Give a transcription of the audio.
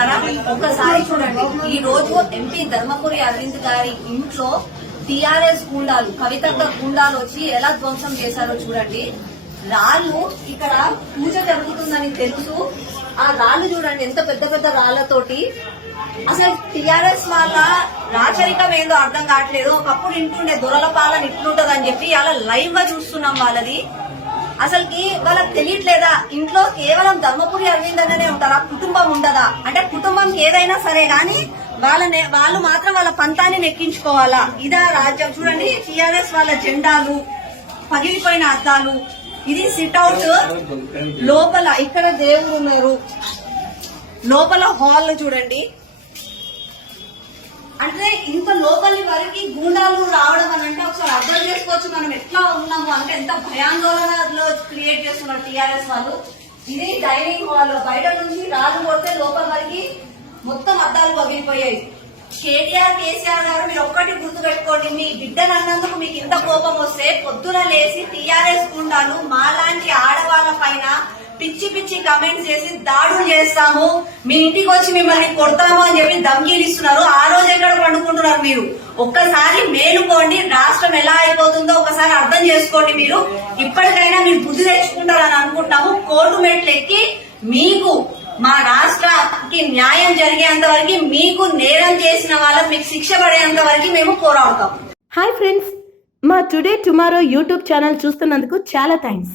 మిత్రులారా ఒకసారి చూడండి. ఈ రోజు ఎంపీ ధర్మపురి అరవింద్ గారి ఇంట్లో టిఆర్ఎస్ గుండాలు కవితక్క గుండాలు వచ్చి ఎలా ధ్వంసం చేశారో చూడండి. రాళ్ళు ఇక్కడ పూజ జరుగుతుందని తెలుసు. ఆ రాళ్ళు చూడండి ఎంత పెద్ద పెద్ద రాళ్ళతోటి అసలు టిఆర్ఎస్ వాళ్ళ రాచరికం ఏందో అర్థం కావట్లేదు. ఒకప్పుడు ఇంటుండే దొరల పాలన ఇట్లుంటదని చెప్పి అలా లైవ్గా చూస్తున్నాం వాళ్ళది. అసలుకి వాళ్ళకి తెలియట్లేదా? ఇంట్లో కేవలం ధర్మపురి అరవింద్ అనే ఉంటారా. కుటుంబం ఉండదా? అంటే కుటుంబంకి ఏదైనా సరే గాని వాళ్ళనే వాళ్ళు మాత్రం వాళ్ళ పంతాన్ని నెక్కించుకోవాలా? ఇదా రాజ్యం. చూడండి టీఆర్ఎస్ వాళ్ళ జెండాలు పగిలిపోయిన అద్దాలు. ఇది సిట్అవుట్ లోపల ఇక్కడ దేవుడు ఉన్నారు. లోపల హాల్ చూడండి. అంటే వరకు గూండాలు రావడం అని అంటే ఒకసారి అర్థం చేసుకోవచ్చు మనం ఎట్లా ఉన్నాము అంటే ఎంత భయాందోళనలో క్రియేట్ చేస్తున్నారు టీఆర్ఎస్ వాళ్ళు. ఇది డైనింగ్ హాల్ బయట నుంచి రాజు కొడితే లోపల వరకు మొత్తం అద్దాలు పగిలిపోయాయి. కేటీఆర్ కేసీఆర్ గారు మీరు ఒక్కటి గుర్తు పెట్టుకోండి మీ బిడ్డను అన్నందుకు మీకు ఇంత కోపం వస్తే పొద్దున లేచి టీఆర్ఎస్ గుండాలు మాలాంటి ఆడవాళ్ళ పైన పిచ్చి పిచ్చి కమెంట్స్ చేసి దాడులు చేస్తాము. మీ ఇంటికి వచ్చి మిమ్మల్ని కొడతాము అని చెప్పి ధమ్కీలు ఇస్తున్నారు ఆ రోజు ఎక్కడ పండుకుంటున్నారు మీరు? ఒక్కసారి మేలుకోండి. రాష్ట్రం ఎలా అయిపోతుందో ఒకసారి అర్థం చేసుకోండి మీరు. ఇప్పటికైనా మీరు బుద్ధి తెచ్చుకుంటారని అనుకుంటాము కోర్టు మెట్లు ఎక్కి మీకు మా రాష్ట్రానికి న్యాయం జరిగేంత వరకు మీకు నేరం చేసిన వాళ్ళ మీకు శిక్ష పడేంత వరకు మేము పోరాడతాం. హాయ్ ఫ్రెండ్స్ మా టుడే టుమారో యూట్యూబ్ ఛానల్ చూస్తున్నందుకు చాలా థ్యాంక్స్